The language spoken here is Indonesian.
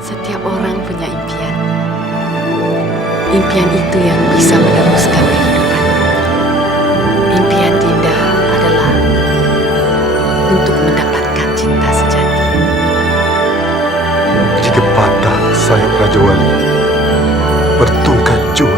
Setiap orang punya impian. Impian itu yang bisa meneruskan kehidupan. Impian Dinda adalah untuk mendapatkan cinta sejati. Jika patah sayap Raja Wali, bertungkat juga